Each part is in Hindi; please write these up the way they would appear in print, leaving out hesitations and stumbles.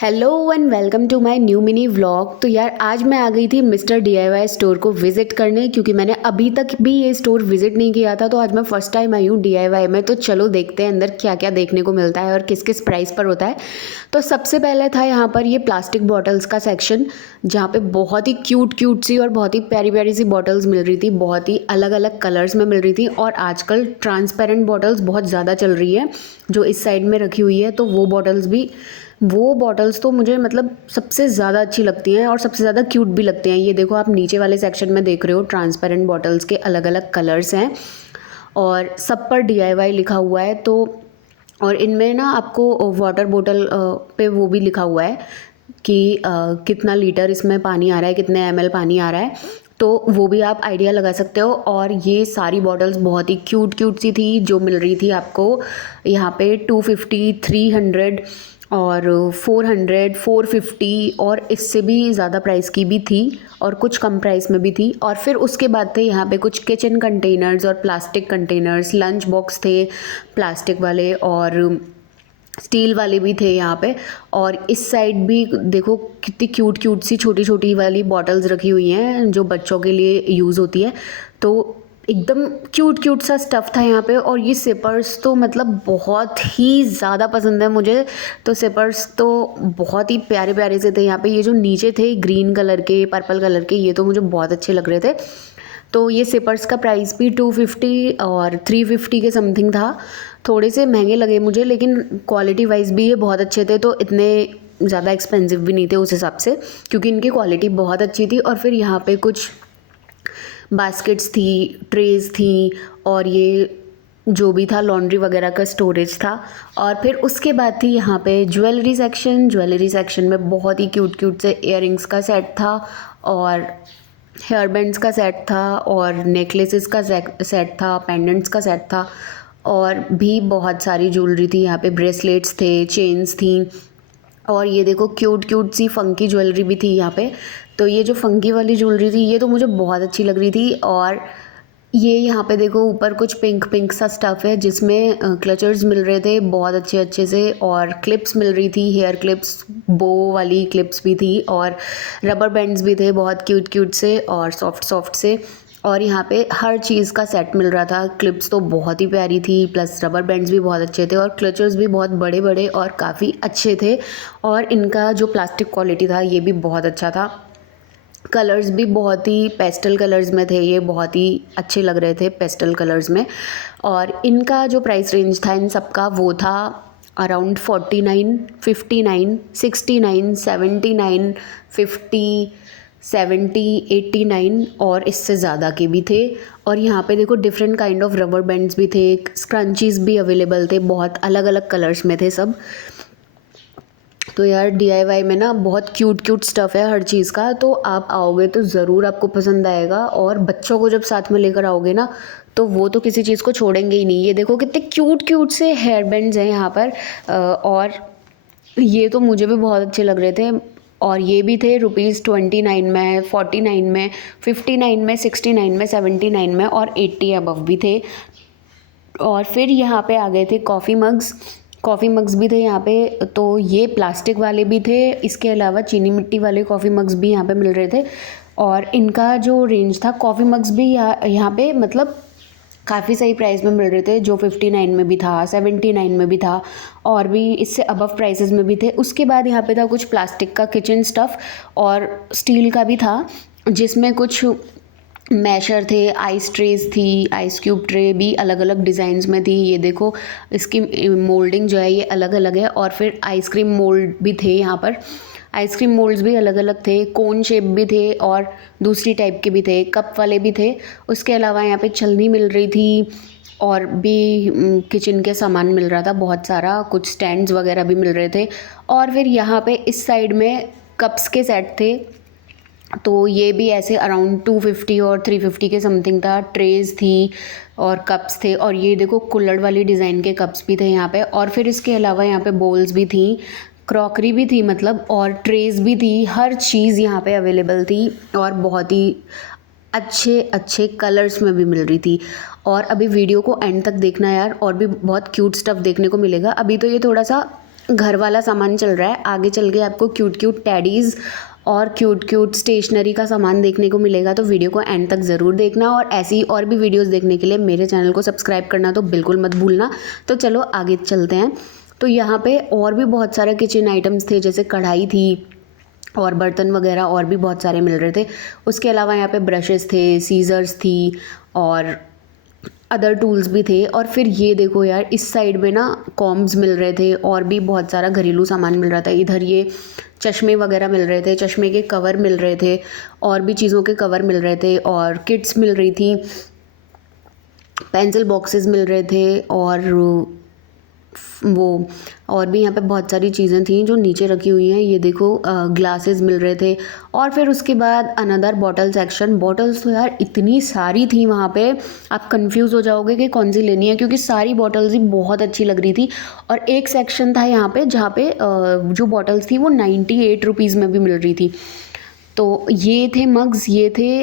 Hello and welcome to my new mini vlog. तो यार आज मैं आ गई थी मिस्टर DIY स्टोर को विज़िट करने, क्योंकि मैंने अभी तक भी ये स्टोर विज़िट नहीं किया था। तो आज मैं फ़र्स्ट टाइम आई हूँ DIY में। तो चलो देखते हैं अंदर क्या क्या देखने को मिलता है और किस किस प्राइस पर होता है। तो सबसे पहले था यहाँ पर ये प्लास्टिक बॉटल्स का सेक्शन, जहाँ पे बहुत ही क्यूट सी और बहुत ही प्यारी प्यारी सी बॉटल्स मिल रही थी, बहुत ही अलग अलग कलर्स में मिल रही थी। और आजकल ट्रांसपेरेंट बॉटल्स बहुत ज़्यादा चल रही है जो इस साइड में रखी हुई है। तो वो बॉटल्स तो मुझे मतलब सबसे ज़्यादा अच्छी लगती हैं और सबसे ज़्यादा क्यूट भी लगती हैं। ये देखो, आप नीचे वाले सेक्शन में देख रहे हो, ट्रांसपेरेंट बॉटल्स के अलग अलग कलर्स हैं और सब पर DIY लिखा हुआ है। तो और इनमें ना आपको वाटर बोतल पे वो भी लिखा हुआ है कि कितना लीटर इसमें पानी आ रहा है, कितने ml पानी आ रहा है। तो वो भी आप आइडिया लगा सकते हो। और ये सारी बॉटल्स बहुत ही क्यूट सी थी, जो मिल रही थी आपको यहाँ पे 250, 300 और 400, 450 और इससे भी ज़्यादा प्राइस की भी थी और कुछ कम प्राइस में भी थी। और फिर उसके बाद थे यहाँ पे कुछ किचन कंटेनर्स और प्लास्टिक कंटेनर्स, लंच बॉक्स थे प्लास्टिक वाले और स्टील वाले भी थे यहाँ पे। और इस साइड भी देखो कितनी क्यूट सी छोटी वाली बॉटल्स रखी हुई हैं जो बच्चों के लिए यूज़ होती है। तो एकदम क्यूट सा स्टफ़ था यहाँ पे। और ये सिपर्स तो मतलब बहुत ही ज़्यादा पसंद है मुझे। तो सिपर्स तो बहुत ही प्यारे प्यारे से थे यहाँ पे। ये जो नीचे थे ग्रीन कलर के, पर्पल कलर के, ये तो मुझे बहुत अच्छे लग रहे थे। तो ये सिपर्स का प्राइस भी 250 और 350 के समथिंग था। थोड़े से महंगे लगे मुझे, लेकिन क्वालिटी वाइज भी ये बहुत अच्छे थे। तो इतने ज़्यादा एक्सपेंसिव भी नहीं थे उस हिसाब से, क्योंकि इनकी क्वालिटी बहुत अच्छी थी। और फिर यहाँ पे कुछ बास्केट्स थी, ट्रेज थी और ये जो भी था लॉन्ड्री वगैरह का स्टोरेज था। और फिर उसके बाद थी यहाँ पे ज्वेलरी सेक्शन में बहुत ही क्यूट से इयररिंग्स का सेट था और हेयर बैंड्स का सेट था और नेकलेसेस का सेट था, पेंडेंट्स का सेट था और भी बहुत सारी ज्वेलरी थी। यहाँ पे ब्रेसलेट्स थे, चेन्स थी और ये देखो क्यूट सी फंकी ज्वेलरी भी थी यहाँ पे। तो ये जो फंकी वाली ज्वेलरी थी ये तो मुझे बहुत अच्छी लग रही थी। और ये यहाँ पे देखो ऊपर कुछ पिंक सा स्टफ़ है, जिसमें क्लचर्स मिल रहे थे बहुत अच्छे से और क्लिप्स मिल रही थी, हेयर क्लिप्स, बो वाली क्लिप्स भी थी और रबर बैंड्स भी थे बहुत क्यूट से और सॉफ्ट से। और यहाँ पे हर चीज़ का सेट मिल रहा था। क्लिप्स तो बहुत ही प्यारी थी, प्लस रबर बैंड्स भी बहुत अच्छे थे और क्लचर्स भी बहुत बड़े और काफ़ी अच्छे थे। और इनका जो प्लास्टिक क्वालिटी था ये भी बहुत अच्छा था। कलर्स भी बहुत ही पेस्टल कलर्स में थे, ये बहुत ही अच्छे लग रहे थे पेस्टल कलर्स में। और इनका जो प्राइस रेंज था इन सब का वो था अराउंड 49, 59, 69, 79, 50, 70, 89 और इससे ज़्यादा के भी थे। और यहाँ पे देखो different kind of rubber bands भी थे, स्क्रंचीज़ भी अवेलेबल थे, बहुत अलग अलग कलर्स में थे सब। तो यार DIY में ना बहुत क्यूट स्टफ़ है हर चीज़ का। तो आप आओगे तो ज़रूर आपको पसंद आएगा। और बच्चों को जब साथ में लेकर आओगे ना तो वो तो किसी चीज़ को छोड़ेंगे ही नहीं। ये देखो कितने क्यूट से हेयर बैंड्स हैं यहाँ पर और ये तो मुझे भी बहुत अच्छे लग रहे थे। और ये भी थे ₹29 में, 49 में, 59 में, 69 में, 79 में और 80 अबव भी थे। और फिर यहाँ पे आ गए थे कॉफ़ी मग्स भी थे यहाँ पे। तो ये प्लास्टिक वाले भी थे, इसके अलावा चीनी मिट्टी वाले कॉफ़ी मग्स भी यहाँ पे मिल रहे थे। और इनका जो रेंज था कॉफ़ी मग्स भी यहाँ पे मतलब काफ़ी सही प्राइस में मिल रहे थे, जो 59 में भी था, 79 में भी था और भी इससे अबव प्राइसेस में भी थे। उसके बाद यहाँ पे था कुछ प्लास्टिक का किचन स्टफ़ और स्टील का भी था, जिसमें कुछ मैशर थे, आइस ट्रेज थी, आइस क्यूब ट्रे भी अलग अलग डिज़ाइंस में थी। ये देखो इसकी मोल्डिंग जो है ये अलग अलग है। और फिर आइसक्रीम मोल्ड भी थे यहाँ पर, आइसक्रीम मोल्ड्स भी अलग अलग थे, कोन शेप भी थे और दूसरी टाइप के भी थे, कप वाले भी थे। उसके अलावा यहाँ पे छलनी मिल रही थी और भी किचन के सामान मिल रहा था बहुत सारा, कुछ स्टैंड्स वगैरह भी मिल रहे थे। और फिर यहाँ पे इस साइड में कप्स के सेट थे, तो ये भी ऐसे अराउंड 250 और 350 के समथिंग था। ट्रेज थी और कप्स थे और ये देखो कुल्हड़ वाली डिज़ाइन के कप्स भी थे यहाँ पे। और फिर इसके अलावा यहाँ पे बोल्स भी थी, क्रॉकरी भी थी मतलब, और ट्रेज भी थी। हर चीज़ यहाँ पे अवेलेबल थी और बहुत ही अच्छे अच्छे कलर्स में भी मिल रही थी। और अभी वीडियो को एंड तक देखना यार, और भी बहुत क्यूट स्टफ़ देखने को मिलेगा। अभी तो ये थोड़ा सा घर वाला सामान चल रहा है, आगे चल के आपको क्यूट क्यूट टैडीज़ और क्यूट क्यूट स्टेशनरी का सामान देखने को मिलेगा। तो वीडियो को एंड तक ज़रूर देखना, और ऐसी और भी वीडियोज़ देखने के लिए मेरे चैनल को सब्सक्राइब करना तो बिल्कुल मत भूलना। तो चलो आगे चलते हैं। तो यहाँ पे और भी बहुत सारे किचन आइटम्स थे, जैसे कढ़ाई थी और बर्तन वगैरह और भी बहुत सारे मिल रहे थे। उसके अलावा यहाँ पे ब्रशेस थे, सीज़र्स थी और अदर टूल्स भी थे। और फिर ये देखो यार, इस साइड में ना कॉम्ब्स मिल रहे थे और भी बहुत सारा घरेलू सामान मिल रहा था। इधर ये चश्मे वगैरह मिल रहे थे, चश्मे के कवर मिल रहे थे, और भी चीज़ों के कवर मिल रहे थे, और किट्स मिल रही थी, पेंसिल बॉक्सेस मिल रहे थे, और वो और भी यहाँ पे बहुत सारी चीज़ें थी जो नीचे रखी हुई हैं। ये देखो ग्लासेस मिल रहे थे। और फिर उसके बाद अनदर बॉटल सेक्शन। बॉटल्स तो यार इतनी सारी थी वहाँ पे, आप कंफ्यूज हो जाओगे कि कौन सी लेनी है, क्योंकि सारी बॉटल्स ही बहुत अच्छी लग रही थी। और एक सेक्शन था यहाँ पे जहाँ पे जो बॉटल्स थी वो 98 रुपीज़ में भी मिल रही थी। तो ये थे मग्स, ये थे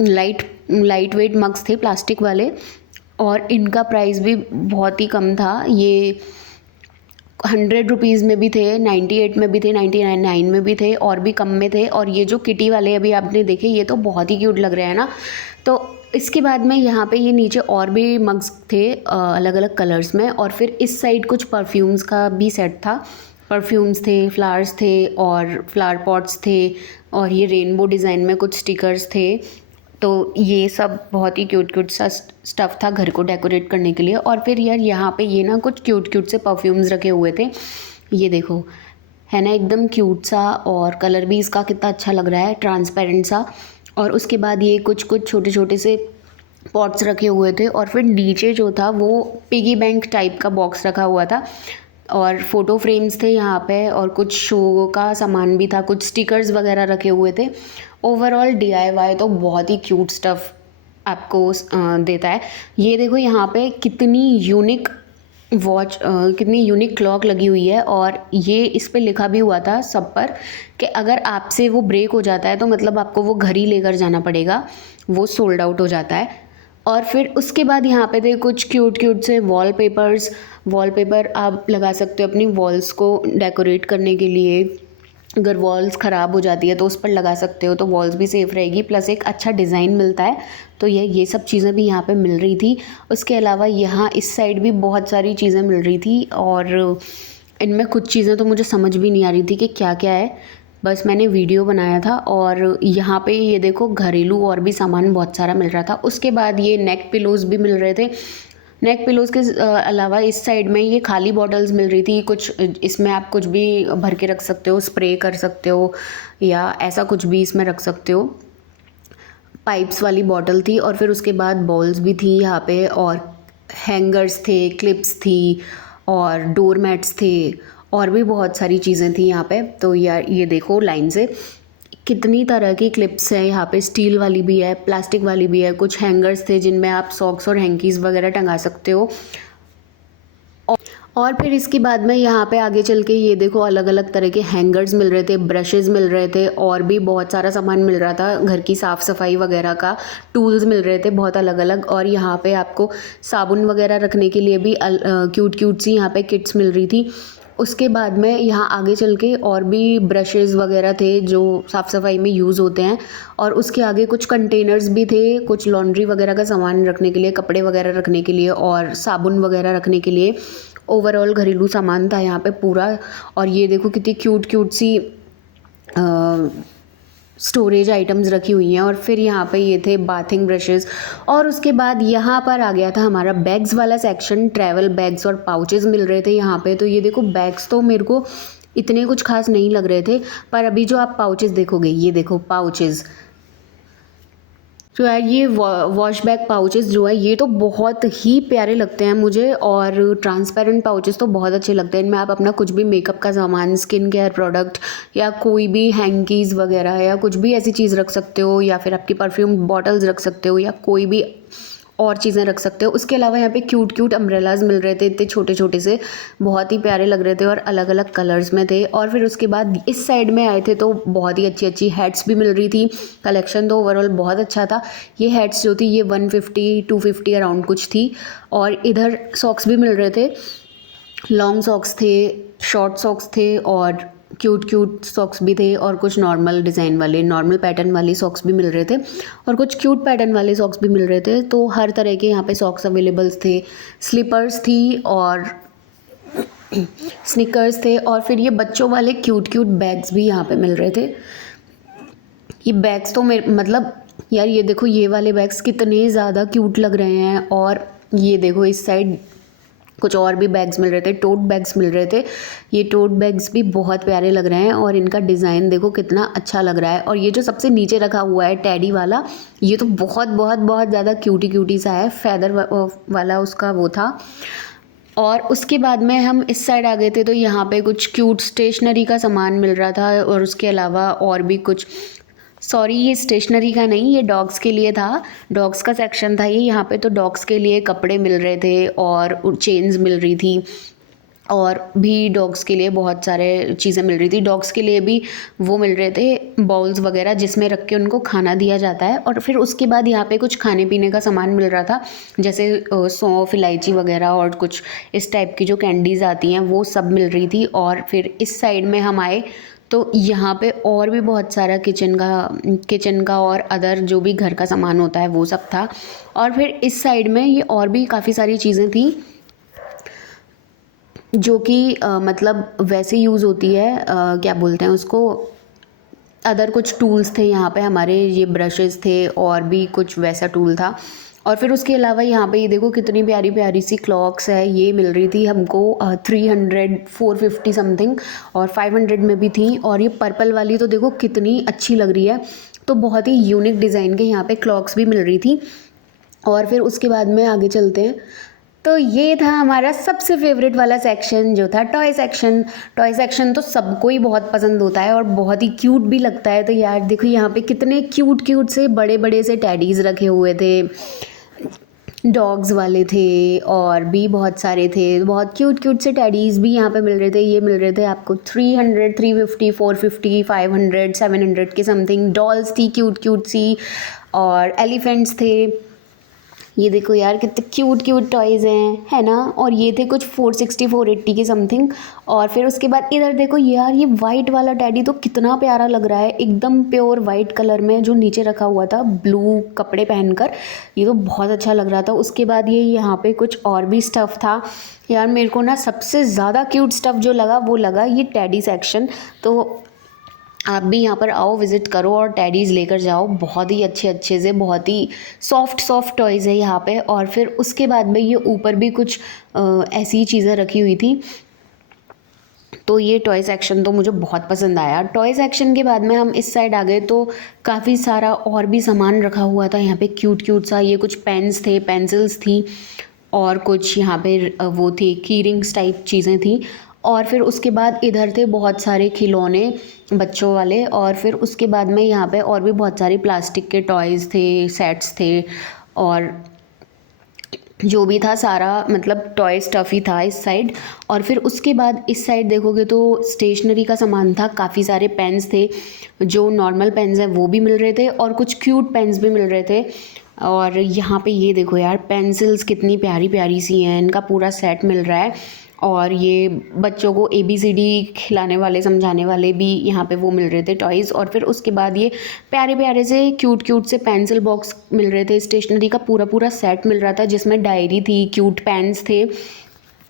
लाइट वेट मग्स थे, प्लास्टिक वाले, और इनका प्राइस भी बहुत ही कम था। ये 100 रुपीज़ में भी थे, 98 में भी थे, 99 में भी थे, और भी कम में थे। और ये जो किटी वाले अभी आपने देखे, ये तो बहुत ही क्यूट लग रहे हैं ना। तो इसके बाद में यहाँ पे ये नीचे और भी मग्स थे अलग अलग कलर्स में। और फिर इस साइड कुछ परफ्यूम्स का भी सेट था। परफ्यूम्स थे, फ्लावर्स थे, और फ्लावर पॉट्स थे, और ये रेनबो डिज़ाइन में कुछ स्टिकर्स थे। तो ये सब बहुत ही क्यूट क्यूट सा स्टफ़ था घर को डेकोरेट करने के लिए। और फिर यार यहाँ पे ये ना कुछ क्यूट क्यूट से परफ्यूम्स रखे हुए थे। ये देखो, है ना एकदम क्यूट सा, और कलर भी इसका कितना अच्छा लग रहा है, ट्रांसपेरेंट सा। और उसके बाद ये कुछ कुछ छोटे छोटे से पॉट्स रखे हुए थे। और फिर नीचे जो था वो पिगी बैंक टाइप का बॉक्स रखा हुआ था, और फ़ोटो फ्रेम्स थे यहाँ पे, और कुछ शो का सामान भी था, कुछ स्टिकर्स वगैरह रखे हुए थे। ओवरऑल DIY तो बहुत ही क्यूट स्टफ़ आपको देता है। ये देखो यहाँ पे कितनी यूनिक कितनी यूनिक क्लॉक लगी हुई है। और ये इस पे लिखा भी हुआ था सब पर कि अगर आपसे वो ब्रेक हो जाता है तो मतलब आपको वो घर ही लेकर जाना पड़ेगा, वो सोल्ड आउट हो जाता है। और फिर उसके बाद यहाँ पे थे कुछ क्यूट क्यूट से वॉलपेपर आप लगा सकते हो अपनी वॉल्स को डेकोरेट करने के लिए। अगर वॉल्स ख़राब हो जाती है तो उस पर लगा सकते हो, तो वॉल्स भी सेफ़ रहेगी, प्लस एक अच्छा डिज़ाइन मिलता है। तो ये सब चीज़ें भी यहाँ पे मिल रही थी। उसके अलावा यहाँ इस साइड भी बहुत सारी चीज़ें मिल रही थी, और इनमें कुछ चीज़ें तो मुझे समझ भी नहीं आ रही थी कि क्या क्या है, बस मैंने वीडियो बनाया था। और यहाँ पे ये देखो घरेलू और भी सामान बहुत सारा मिल रहा था। उसके बाद ये नेक पिलोज़ भी मिल रहे थे। नेक पिलोज़ के अलावा इस साइड में ये खाली बॉटल्स मिल रही थी कुछ, इसमें आप कुछ भी भर के रख सकते हो, स्प्रे कर सकते हो, या ऐसा कुछ भी इसमें रख सकते हो। पाइप्स वाली बॉटल थी। और फिर उसके बाद बॉल्स भी थी यहाँ पे, और हैंगर्स थे, क्लिप्स थी, और डोर मैट्स थे, और भी बहुत सारी चीज़ें थी यहाँ पे। तो यार ये देखो लाइन से कितनी तरह की क्लिप्स हैं यहाँ पे, स्टील वाली भी है, प्लास्टिक वाली भी है। कुछ हैंगर्स थे जिनमें आप सॉक्स और हैंकीज़ वगैरह टंगा सकते हो। और फिर इसके बाद में यहाँ पे आगे चल के ये देखो अलग अलग तरह के हैंगर्स मिल रहे थे, ब्रशेज़ मिल रहे थे, और भी बहुत सारा सामान मिल रहा था घर की साफ़ सफाई वगैरह का। टूल्स मिल रहे थे बहुत अलग अलग। और यहाँ पे आपको साबुन वगैरह रखने के लिए भी क्यूट क्यूट सी यहाँ पे किट्स मिल रही थी। उसके बाद में यहाँ आगे चल के और भी ब्रशेज़ वगैरह थे जो साफ़ सफाई में यूज़ होते हैं। और उसके आगे कुछ कंटेनर्स भी थे, कुछ लॉन्ड्री वगैरह का सामान रखने के लिए, कपड़े वगैरह रखने के लिए, और साबुन वगैरह रखने के लिए। ओवरऑल घरेलू सामान था यहाँ पे पूरा। और ये देखो कितनी क्यूट क्यूट सी स्टोरेज आइटम्स रखी हुई हैं। और फिर यहाँ पे ये थे बाथिंग ब्रशेस। और उसके बाद यहाँ पर आ गया था हमारा बैग्स वाला सेक्शन। ट्रैवल बैग्स और पाउचेस मिल रहे थे यहाँ पे। तो ये देखो बैग्स तो मेरे को इतने कुछ खास नहीं लग रहे थे, पर अभी जो आप पाउचेस देखोगे, ये देखो पाउचेस, तो यार ये वॉश बैग पाउचेस जो है ये तो बहुत ही प्यारे लगते हैं मुझे। और ट्रांसपेरेंट पाउचेस तो बहुत अच्छे लगते हैं। इनमें आप अपना कुछ भी मेकअप का सामान, स्किन केयर प्रोडक्ट, या कोई भी हैंकीज़ वगैरह या कुछ भी ऐसी चीज़ रख सकते हो, या फिर आपकी परफ्यूम बॉटल्स रख सकते हो, या कोई भी और चीज़ें रख सकते हो। उसके अलावा यहाँ पे क्यूट क्यूट अम्ब्रेलाज मिल रहे थे, इतने छोटे छोटे से, बहुत ही प्यारे लग रहे थे और अलग अलग कलर्स में थे। और फिर उसके बाद इस साइड में आए थे तो बहुत ही अच्छी अच्छी हैट्स भी मिल रही थी। कलेक्शन तो ओवरऑल बहुत अच्छा था। ये हैट्स जो थी ये 150 250 अराउंड कुछ थी। और इधर सॉक्स भी मिल रहे थे, लॉन्ग सॉक्स थे, शॉर्ट सॉक्स थे और क्यूट क्यूट सॉक्स भी थे और कुछ नॉर्मल डिज़ाइन वाले, नॉर्मल पैटर्न वाले सॉक्स भी मिल रहे थे और कुछ क्यूट पैटर्न वाले सॉक्स भी मिल रहे थे। तो हर तरह के यहाँ पे सॉक्स अवेलेबल्स थे। स्लीपर्स थी और स्नीकर्स थे और फिर ये बच्चों वाले क्यूट क्यूट बैग्स भी यहाँ पे मिल रहे थे। ये बैग्स तो मेरे मतलब यार ये देखो, ये वाले बैग्स कितने ज़्यादा क्यूट लग रहे हैं। और ये देखो इस साइड कुछ और भी बैग्स मिल रहे थे, टोट बैग्स मिल रहे थे। ये टोट बैग्स भी बहुत प्यारे लग रहे हैं और इनका डिज़ाइन देखो कितना अच्छा लग रहा है। और ये जो सबसे नीचे रखा हुआ है टेडी वाला, ये तो बहुत बहुत बहुत ज़्यादा क्यूटी क्यूटी सा है, फैदर वाला उसका वो था। और उसके बाद में हम इस साइड आ गए थे तो यहाँ पे कुछ क्यूट स्टेशनरी का सामान मिल रहा था और उसके अलावा और भी कुछ, सॉरी ये स्टेशनरी का नहीं, ये डॉग्स के लिए था, डॉग्स का सेक्शन था ये। यहाँ पे तो डॉग्स के लिए कपड़े मिल रहे थे और चेन्स मिल रही थी और भी डॉग्स के लिए बहुत सारे चीज़ें मिल रही थी। डॉग्स के लिए भी वो मिल रहे थे बाउल्स वगैरह जिसमें रख के उनको खाना दिया जाता है। और फिर उसके बाद यहाँ पे कुछ खाने पीने का सामान मिल रहा था, जैसे सौंफ, इलायची वगैरह और कुछ इस टाइप की जो कैंडीज़ आती हैं वो सब मिल रही थी। और फिर इस साइड में हम आए तो यहाँ पे और भी बहुत सारा किचन का और अदर जो भी घर का सामान होता है वो सब था। और फिर इस साइड में ये और भी काफ़ी सारी चीज़ें थी जो कि मतलब वैसे यूज़ होती है, क्या बोलते हैं उसको, अदर कुछ टूल्स थे यहाँ पे हमारे, ये ब्रशेस थे और भी कुछ वैसा टूल था। और फिर उसके अलावा यहाँ पे ये देखो कितनी प्यारी प्यारी सी क्लॉक्स है, ये मिल रही थी हमको 300 450 समथिंग और 500 में भी थी। और ये पर्पल वाली तो देखो कितनी अच्छी लग रही है। तो बहुत ही यूनिक डिज़ाइन के यहाँ पे क्लॉक्स भी मिल रही थी। और फिर उसके बाद में आगे चलते हैं तो ये था हमारा सबसे फेवरेट वाला सेक्शन जो था टॉय सेक्शन। टॉय सेक्शन तो सबको ही बहुत पसंद होता है और बहुत ही क्यूट भी लगता है। तो यार देखो यहाँ पे कितने क्यूट क्यूट से बड़े बड़े से टेडीज़ रखे हुए थे, डॉग्स वाले थे और भी बहुत सारे थे। बहुत क्यूट क्यूट से टेडीज़ भी यहाँ पे मिल रहे थे। ये मिल रहे थे आपको 300 350 450 500 700 के समथिंग। डॉल्स थी क्यूट क्यूट सी और एलिफेंट्स थे। ये देखो यार कितने क्यूट क्यूट टॉयज़ हैं, है ना। और ये थे कुछ 460 480 के समथिंग। और फिर उसके बाद इधर देखो यार, ये वाइट वाला टैडी तो कितना प्यारा लग रहा है, एकदम प्योर वाइट कलर में जो नीचे रखा हुआ था ब्लू कपड़े पहनकर, ये तो बहुत अच्छा लग रहा था। उसके बाद ये यहाँ पे कुछ और भी स्टफ़ था यार। मेरे को ना सबसे ज़्यादा क्यूट स्टफ़ जो लगा वो लगा ये टैडी सेक्शन। तो आप भी यहाँ पर आओ, विज़िट करो और टेडीज़ लेकर जाओ। बहुत ही अच्छे अच्छे से, बहुत ही सॉफ्ट सॉफ्ट टॉयज़ है यहाँ पे। और फिर उसके बाद में ये ऊपर भी कुछ ऐसी चीज़ें रखी हुई थी। तो ये टॉय सेक्शन तो मुझे बहुत पसंद आया। टॉय सेक्शन के बाद में हम इस साइड आ गए तो काफ़ी सारा और भी सामान रखा हुआ था यहाँ पे क्यूट क्यूट सा। ये कुछ पेन्स थे, पेंसिल्स थी और कुछ यहाँ पे वो थी की रिंग्स टाइप चीज़ें थी। और फिर उसके बाद इधर थे बहुत सारे खिलौने बच्चों वाले। और फिर उसके बाद में यहाँ पे और भी बहुत सारे प्लास्टिक के टॉयज़ थे, सेट्स थे और जो भी था सारा मतलब टॉय स्टफ़ ही था इस साइड। और फिर उसके बाद इस साइड देखोगे तो स्टेशनरी का सामान था, काफ़ी सारे पेन्स थे, जो नॉर्मल पेन्स हैं वो भी मिल रहे थे और कुछ क्यूट पेन्स भी मिल रहे थे। और यहाँ पे ये देखो यार, पेंसिल्स कितनी प्यारी प्यारी सी हैं, इनका पूरा सेट मिल रहा है। और ये बच्चों को ABCD खिलाने वाले, समझाने वाले भी यहाँ पे वो मिल रहे थे टॉयज़। और फिर उसके बाद ये प्यारे प्यारे से क्यूट क्यूट से पेंसिल बॉक्स मिल रहे थे। स्टेशनरी का पूरा पूरा सेट मिल रहा था जिसमें डायरी थी, क्यूट पेन्स थे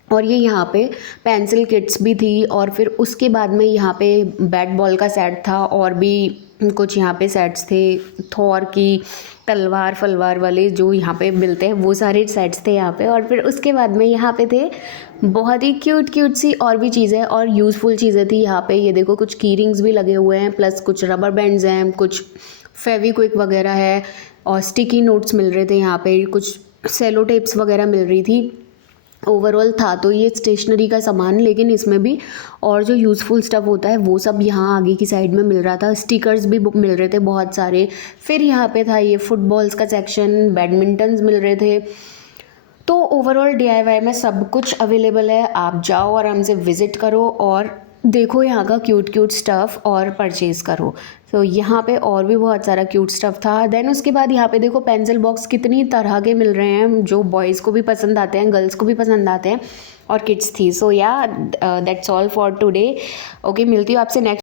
और ये यहाँ पे पेंसिल किट्स भी थी। और फिर उसके बाद में यहाँ पे बैट बॉल का सेट था और भी कुछ यहाँ पे सेट्स थे, थॉर की तलवार फलवार वाले जो यहाँ पे मिलते हैं वो सारे सेट्स थे यहाँ पे। और फिर उसके बाद में यहाँ पे थे बहुत ही क्यूट क्यूट सी और भी चीज़ें और यूज़फुल चीज़ें थी यहाँ पे। ये देखो कुछ की रिंग्स भी लगे हुए हैं, प्लस कुछ रबर बैंड्स हैं, कुछ फेविक्विक वगैरह है और स्टिकी नोट्स मिल रहे थे यहाँ पे, कुछ सेलो टेप्स वगैरह मिल रही थी। ओवरऑल था तो ये स्टेशनरी का सामान, लेकिन इसमें भी और जो यूज़फुल स्टफ़ होता है वो सब यहाँ आगे की साइड में मिल रहा था। स्टिकर्स भी मिल रहे थे बहुत सारे। फिर यहाँ पे था ये फुटबॉल्स का सेक्शन, बैडमिंटन्स मिल रहे थे। तो ओवरऑल डीआईवाई में सब कुछ अवेलेबल है। आप जाओ आराम से विज़िट करो और देखो यहाँ का क्यूट क्यूट स्टफ़ और परचेज़ करो। तो यहाँ पे और भी बहुत सारा क्यूट स्टफ़ था। देन उसके बाद यहाँ पे देखो पेंसिल बॉक्स कितनी तरह के मिल रहे हैं, जो बॉयज़ को भी पसंद आते हैं, गर्ल्स को भी पसंद आते हैं, और किड्स थी। सो या that's all for today. Okay, मिलती हूँ आपसे नेक्स्ट